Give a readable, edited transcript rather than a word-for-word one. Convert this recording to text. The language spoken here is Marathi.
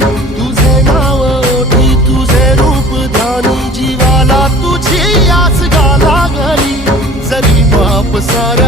तुझे नाव ओठी तुझे रूप ध्यानी जीवाला तुझी आस गाला घरी जरी बाप सा